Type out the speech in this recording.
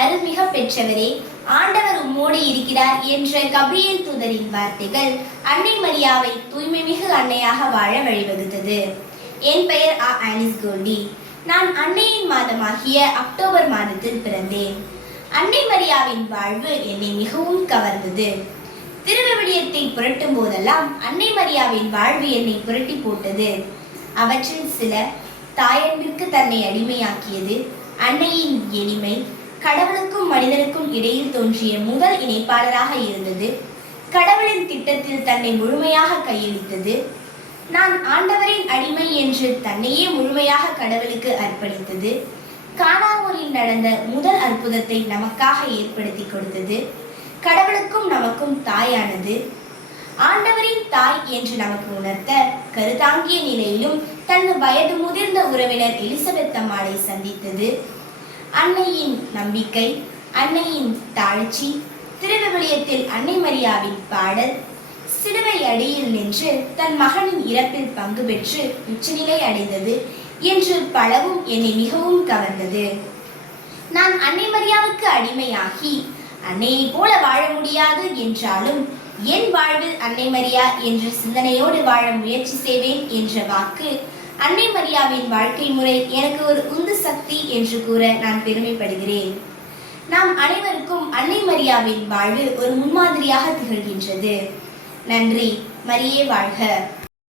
அருள்மிக பெற்றவரே ஆண்டவர் உம்மோடு இருக்கிறார் என்ற கபிரியல் தூதரின் வார்த்தைகள் அன்னை மரியாவை தூய்மை மிகு அன்னையாக வாழ வழிவகுத்தது. என் பெயர் ஆ ஆலிஸ் கோல்டி. நான் அன்னையின் மாதமாகிய அக்டோபர் மாதத்தில் பிறந்தேன். அன்னை மரியாவின் வாழ்வு என்னை மிகவும் கவர்ந்தது. திருவிவிலியத்தை புரட்டும் போதெல்லாம் அன்னை மரியாவின் வாழ்வு என்னை புரட்டி போட்டது. அவற்றில் சில தாயன்பிற்கு தன்னை அடிமையாக்கியது அன்னையின் எளிமை கடவுளுக்கும் மனிதனுக்கும் இடையில் தோன்றிய முதல் இணைப்பாளராக இருந்தது. கடவுளின் திட்டத்தில் தன்னை முழுமையாக கையளித்தது. நான் ஆண்டவரின் அடிமை என்று தன்னையே முழுமையாக கடவுளுக்கு அர்ப்பணித்தது. காணாமூரில் நடந்த முதல் அற்புதத்தை நமக்காக ஏற்படுத்தி கொடுத்தது. கடவுளுக்கும் நமக்கும் தாயானது. ஆண்டவரின் தாய் என்று நமக்கு உணர்த்த கருதாங்கிய நிலையிலும் தனது வயது முதிர்ந்த உறவினர் எலிசபெத் அம்மாளை சந்தித்தது. அன்னையின் நம்பிக்கை அன்னையின் தாழ்ச்சி திருவிவிலியத்தில் அன்னை மரியாவின் பாடல். சிலுவை அடியில் நின்று தன் மகனின் இறப்பில் பங்கு பெற்று உச்சநிலை அடைந்தது என்று பலவும் என்னை மிகவும் கவர்ந்தது. நான் அன்னை மரியாவுக்கு அடிமையாகி அன்னையை போல வாழ முடியாது என்றாலும் என் வாழ்வில் அன்னை மரியா என்ற சிந்தனையோடு வாழ முயற்சி செய்வேன் என்ற வாக்கு அன்னை மரியாவின் வாழ்க்கை முறை எனக்கு ஒரு உந்து சக்தி என்று கூற நான் பெருமைப்படுகிறேன். நாம் அனைவருக்கும் அன்னை மரியாவின் வாழ்வு ஒரு முன்மாதிரியாக திகழ்கின்றது. நன்றி. மரியே வாழ்க.